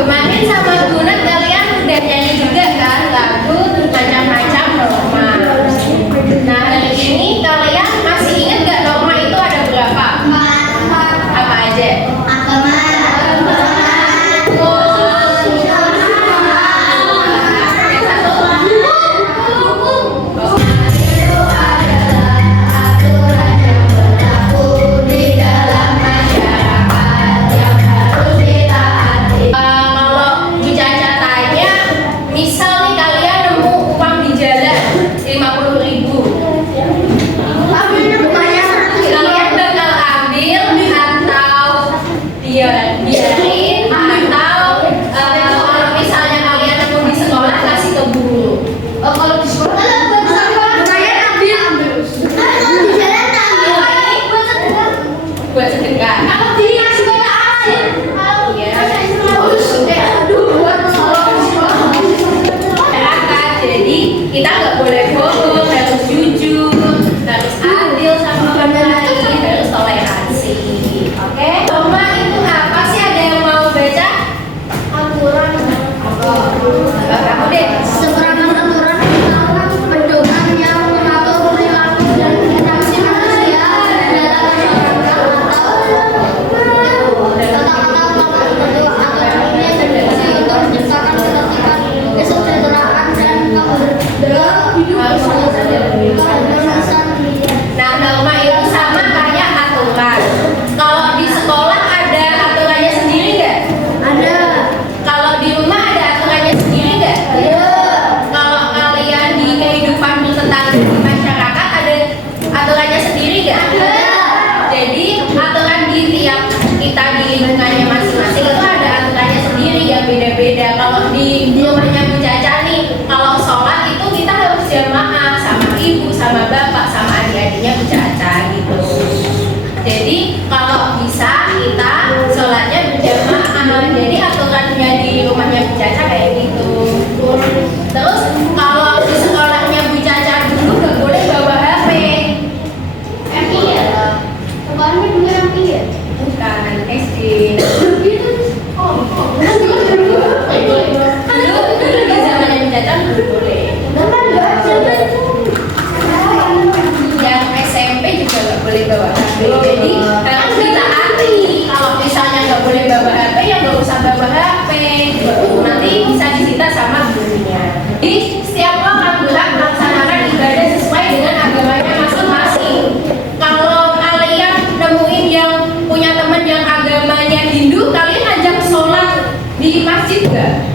Kemarin sama Guna kalian udah nyanyi juga kan lagu macam-macam norma. Nah hari ini kalian masih ingat gak norma itu ada berapa? Apa aja? Kita nggak boleh bohong, harus jujur, harus adil sama orang lain, harus toleransi. Oke? Norma itu apa sih? Ada yang mau baca? Aturan. Kamu deh. Seperangan aturan pedoman yang mengatur perilaku dan interaksi manusia dalam masyarakat atau untuk menciptakan ketertiban, kesejahteraan dan Nah, norma itu sama kayak aturan. Kalau di sekolah ada aturannya sendiri nggak? ada. Kalau di rumah ada aturannya sendiri nggak? Ada. Kalau kalian di kehidupan bertetangga di masyarakat ada aturannya sendiri nggak? Ada. Jadi aturan di tiap kita di lingkungannya masing-masing itu ada aturannya sendiri yang beda-beda. Kalau di rumahnya Bu Caca nih, kalau sholat itu kita harus jamaah sama ibu, sama bapak, sama adik-adiknya Bu Caca gitu. Jadi kalau bisa kita sholatnya berjamaah. Jadi aturannya di rumahnya Bu Caca kayak gitu. Terus kalau di sekolahnya Bu Caca dulu nggak boleh bawa HP. MI ya? Sekolahnya dulu MI ya? Bukan SD. Dulu di zamannya Bu Caca belum boleh. Yang SMP juga nggak boleh bawa HP. Jadi harus ditaati. Kalau misalnya nggak boleh bawa HP, ya nggak usah bawa HP. Nanti bisa disita sama gurunya. Jadi setiap orang berhak melaksanakan ibadah sesuai dengan agamanya masing-masing. Kalau kalian nemuin yang punya teman yang agamanya Hindu, kalian ajak sholat di masjid nggak?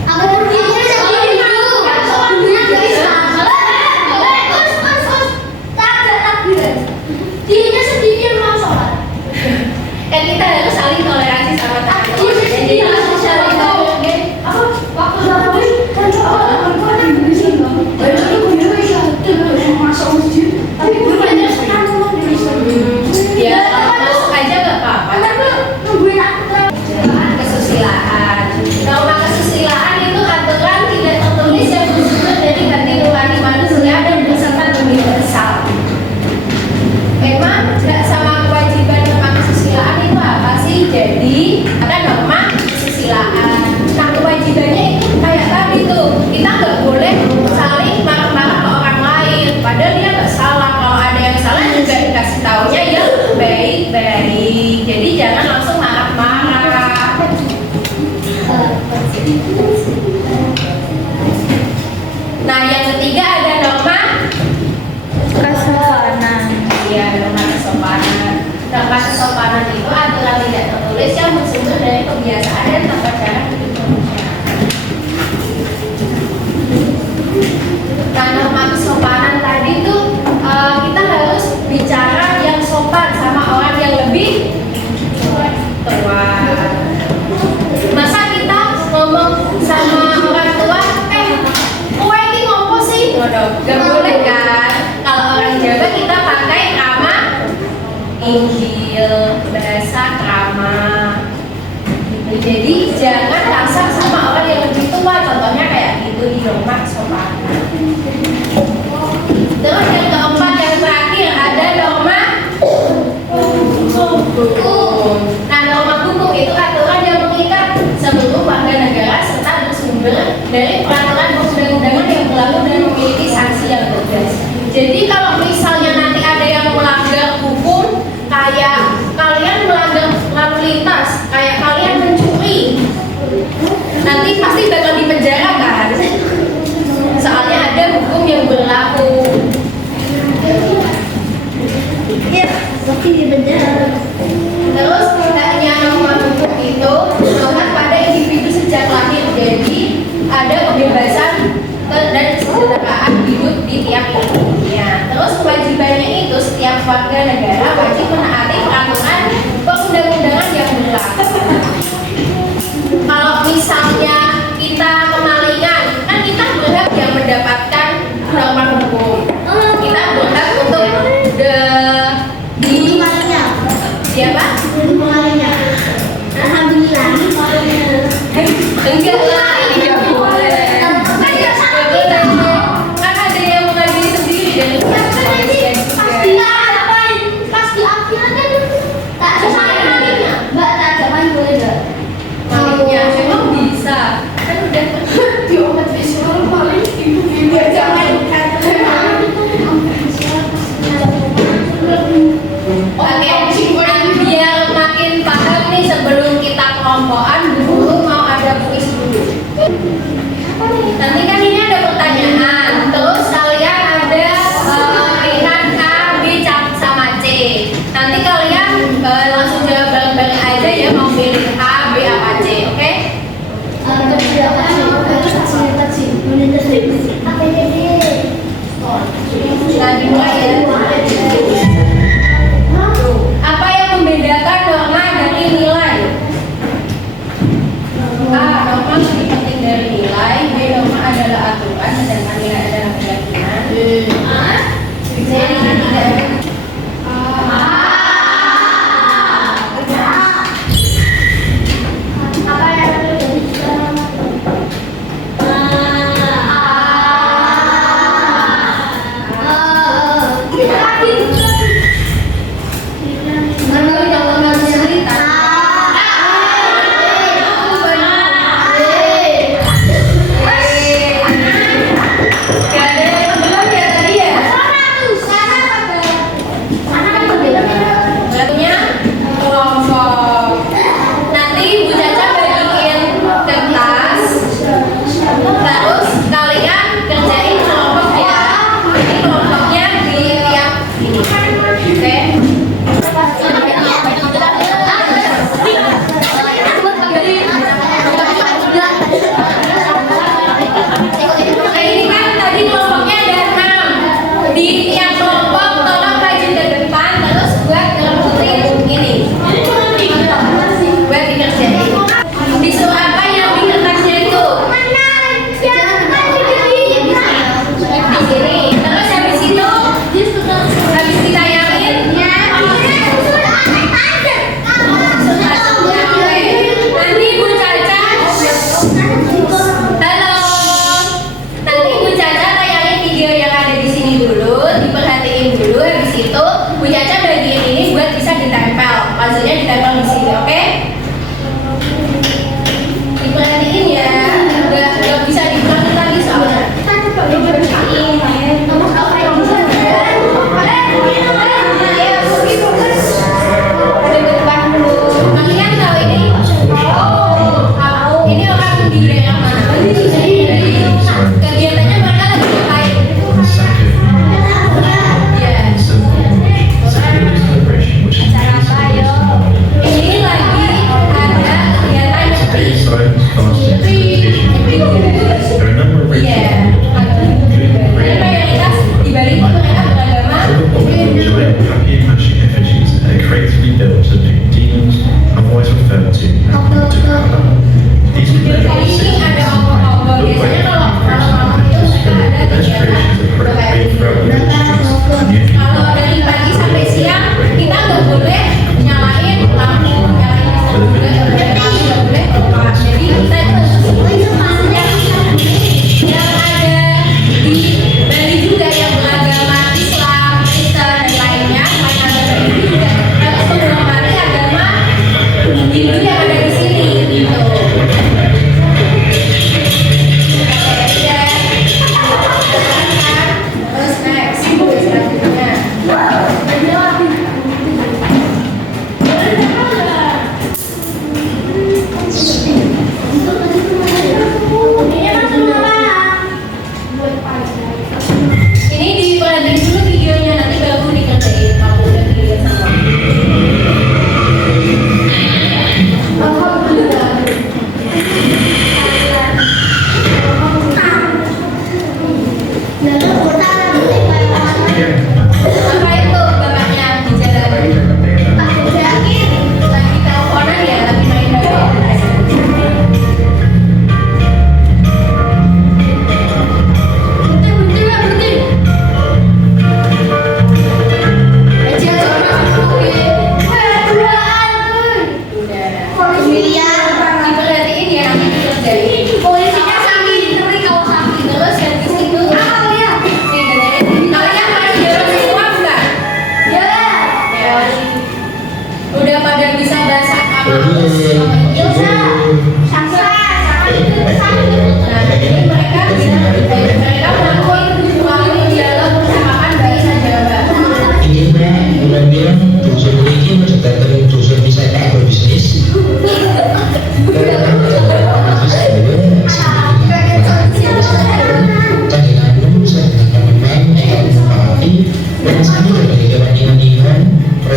Kan kita harus saling toleransi sama teman. Jadi ya masuk aja nggak apa-apa. Kesusilaan. Norma kesusilaan itu aturan tidak tertulis yang bersumber dari hati nurani manusia dan bersifat universal. Memang nggak sama kewajiban norma kesusilaan itu apa sih? Jadi ada norma kesusilaan. Nah kewajibannya itu kayak tadi tuh, kita nggak boleh saling marah-marah ke orang lain. Padahal dia nggak salah. Kalau ada yang salah juga dikasih taunya yang baik-baik. Jadi jangan langsung marah-marah. Nah yang ketiga ada norma Kesopanan. ya, norma kesopanan. Norma kesopanan itu aturan tidak tertulis yang bersumber dari kebiasaan dan tata cara hidup manusia. Nah norma kesopanan tadi tuh kita harus bicara yang sopan sama orang yang lebih tua. Masa kita ngomong sama orang tua, kowe ini ngopo sih? Gak boleh kan? Kalau orang Jawa kita pakai nama Injil, bahasa krama. Jadi jangan kasar sama orang yang lebih tua. Contohnya kayak gitu di norma kesopanan. Terus yang keempat, yang terakhir kayak kalian mencuri, nanti pasti bakal dipenjara kan? Soalnya ada hukum yang berlaku. Iya, tapi di penjara. Terus hendaknya norma hukum itu melihat pada individu sejak lahir. Jadi ada kebebasan dan kesejahteraan hidup di tiap individunya. Terus kewajibannya itu setiap warga negara wajib menaati peraturan perundang-undangan yang berlaku. Kalau misalnya kita kemalingan, kan kita berhak yang mendapatkan norma hukum. Kita berhak untuk di siapa? Alhamdulillah. Enggak lah, ini nggak boleh. Nggak boleh. Kan ada yang mengadili sendiri dan itu Pasti juga. pasti akhirat kan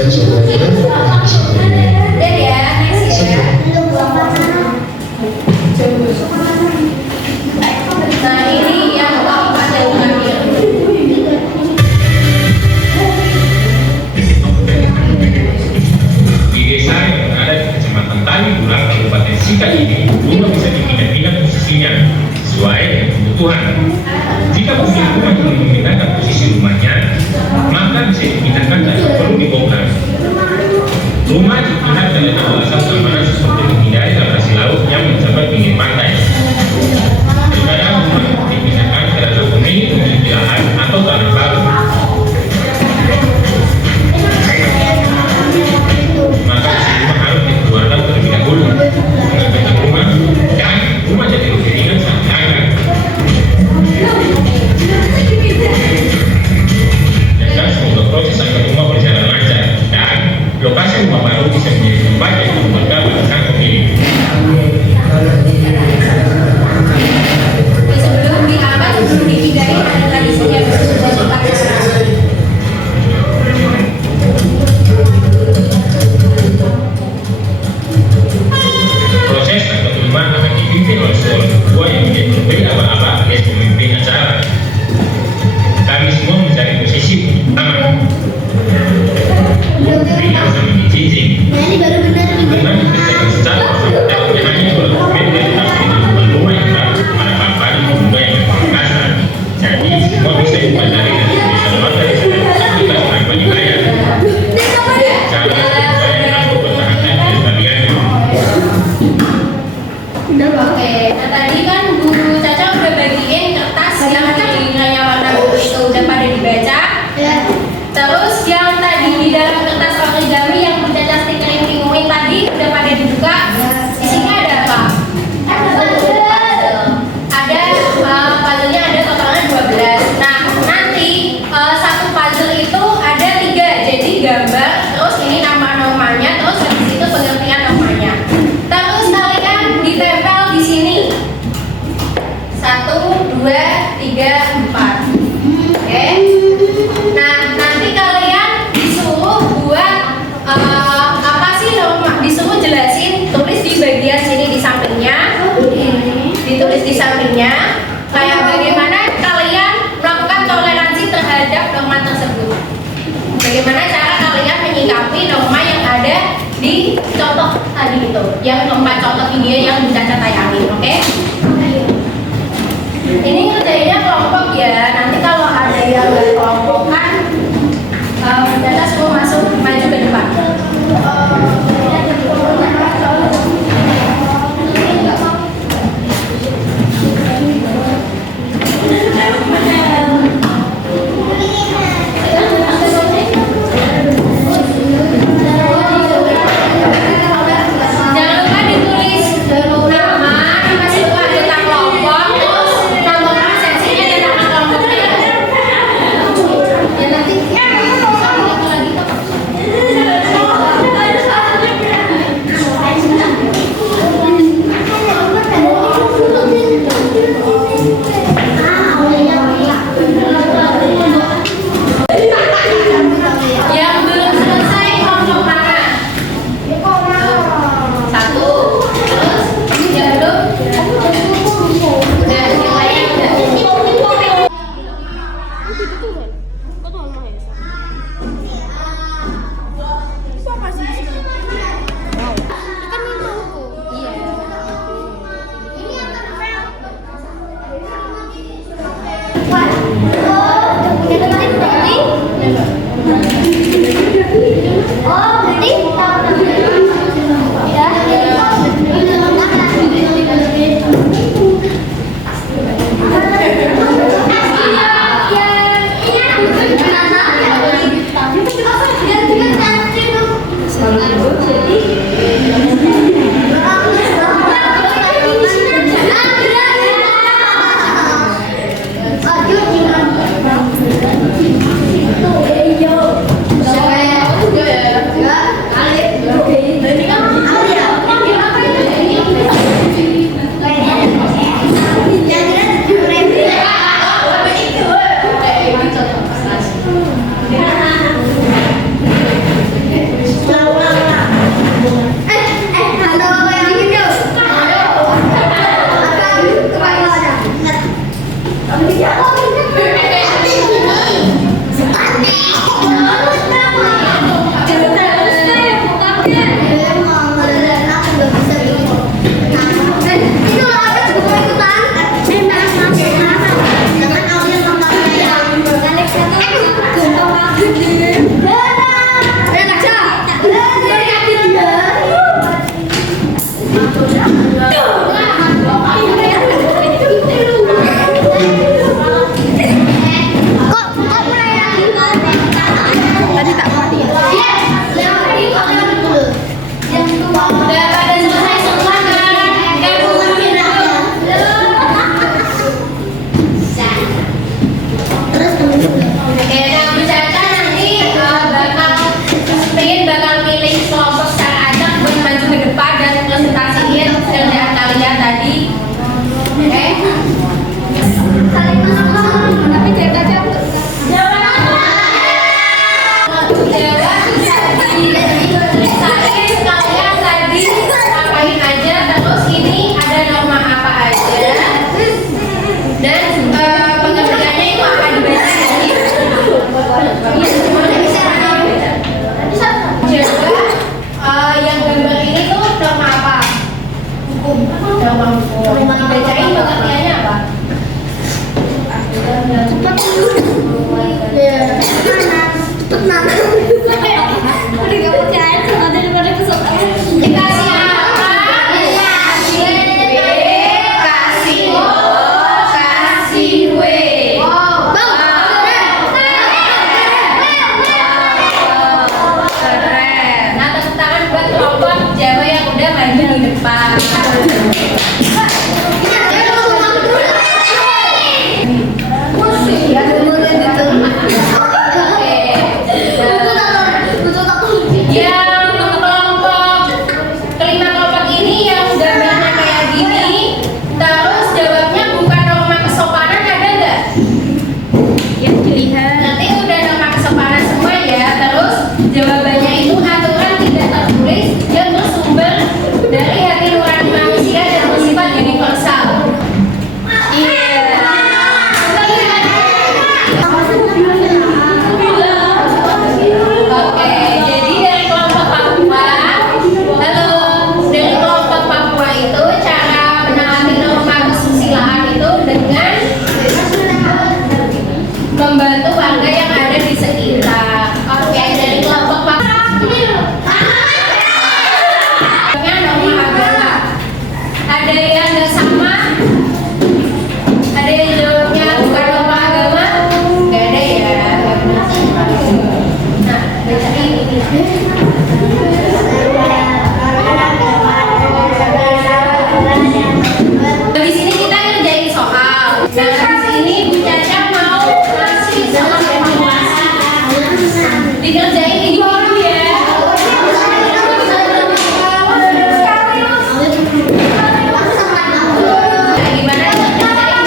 jawabannya Dan ya, next ya. Nah ini yang keempat jawabannya. Di desa yang ada di Kecamatan Tani Bulang, Kabupaten Sika ini, rumah bisa dipindah-pindah posisinya sesuai dengan kebutuhan. Jika pemilik rumah ingin memindahkan posisi rumahnya, maka bisa dipindahkan dan perlu dibongkar. Rumah dipindahkan dengan alasan keamanan seperti menghindari abrasi laut yang mencapai pinggir pantai. Terkadang rumah dipindahkan karena pemilik memiliki lahan atau tanah baru. Maka isi rumah harus dikeluarkan terlebih dahulu mengangkat rumah dan rumah jadi lebih ringan saat diangkat. Dan semoga proses angkat rumah berjalan lancar dan lokasi rumah baru bisa menjadi tempat yang membuka barisan pemilik. Sebelum diangkat, sebelum dipindahin ada tradisinya bersumpah. Proses angkat rumah akan dipimpin oleh seorang ketua yang menjadi pemimpin abah-abah alias pemimpin acara. Kami semua mencari posisi utama. Beliau sambil dijinjing dengan dikerjakan secara profesional yang hanya berdokumen dan dengan rumah yang baru pada papan rumah yang kasar. Jadi semua bisa dipelajari dan bisa memakai aplikasi tanpa dibayar. Cara saya aku pertahankan dari kalian. Oke, nah tadi kan Bu Caca udah bagiin kertas yang nilainya warna biru itu udah pada dibaca. Terus yang tadi di dalam kertas origami yang Bu Caca stikerin pingguin tadi udah pada dibuka. Isinya ada apa? Puzzle. Ada puzzle-nya ada totalnya 12. Nah nanti satu puzzle itu ada 3, jadi gambar, terus ini nama-namanya, terus habis itu pengertian namanya. Terus kalian ditempel di sini 1, 2, 3, 4. Oke. Nah nanti kalian disuruh buat apa sih nama? Disuruh jelasin, tulis di bagian sini di sampingnya. Ditulis di sampingnya kayak bagaimana kalian melakukan toleransi terhadap norma tersebut. Bagaimana cara kalian menyikapi norma yang ada di contoh tadi itu, yang 4 contoh video yang bisa Caca tayangin, oke? Ini ngerjainnya kelompok ya. Nanti kalau ada yang nggak kelompokan, Caca semua masuk maju ke depan. Tadi tak mati. Udah pada selesai semua kan? Kayak bukuin dulu. Oke, nah Bu Caca nanti bakal pilih kelompok secara acak buat maju ke depan dan presentasiin kerjaan kalian tadi. Oke? Tapi ceritanya aku Kalian tadi ngapain aja, terus ini ada norma apa aja, dan pengertiannya itu apa dibaca jadi coba yang gambar ini tuh norma apa? Hukum. Norma hukum. Dibacain pengertiannya apa? Dikasih apa? Kasih W. Keren. Nah, tepuk tangan buat kelompok Jawa yang udah maju di depan. Yang kelompok kelima kelompok ini yang gambarnya kayak gini, terus jawabnya bukan norma kesopanan, ada nggak? Yang dilihat. Nanti udah norma kesopanan semua ya. Terus jawabannya itu aturan tidak tertulis yang bersumber dari hati nurani manusia dan bersifat universal. Oke, jadi dari kelompok Papua itu cara menaati norma kesusilaan itu dengan membantu warga yang ada di sekitar. Oke, dari kelompok Papua norma agama. Ada yang nggak sama? Ada yang jawabnya bukan norma agama? Nggak ada ya. Nah, bacain ini. Di sini kita ngerjain soal. Nah, di sini Bu Caca mau ngasih soal dikerjain ini dulu ya. Nah, gimana dikerjain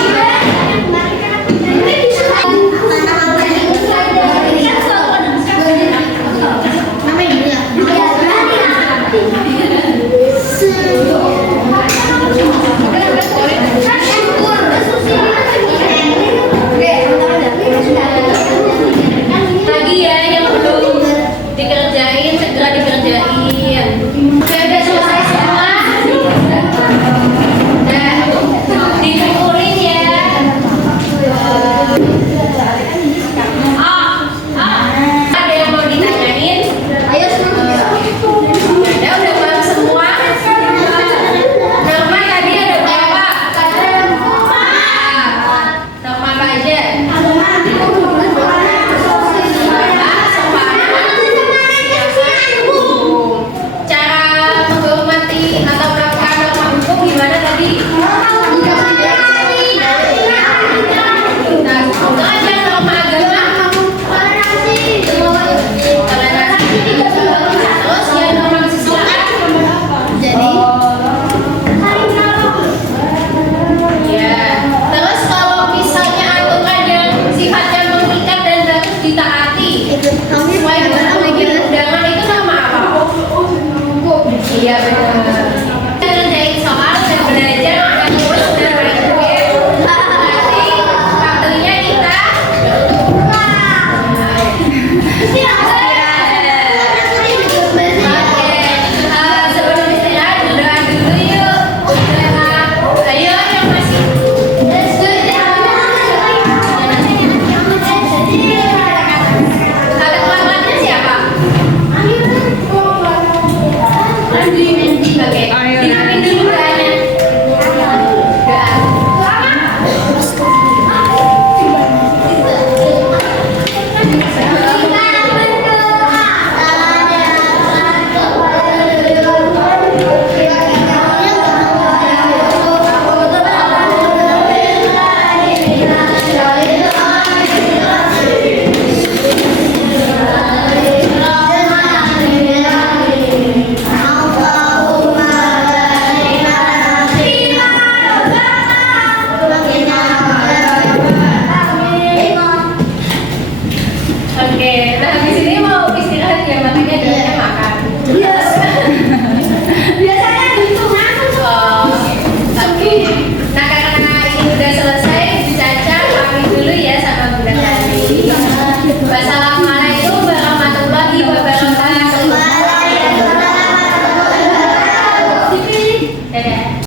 lagi ya, yang belum dikerjain segera dikerjain. Udah selesai semua. Nah, dikumpulin ya. Ada yang mau ditanyain? Ayo udah paham semua. Norma tadi ada berapa? Norma apa aja? Cara menghormati atau melakukan norma hukum gimana tadi? Nah, itu aja norma agama. Terus ya norma kesusilaan. Ya. Terus kalau misalnya aturan yang sifatnya mengikat dan harus ditaati sesuai dengan undang-undang itu nama apa? Iya benar. Kita ngerjain soal dan belajar akan terus dan main game. Nanti waktunya kita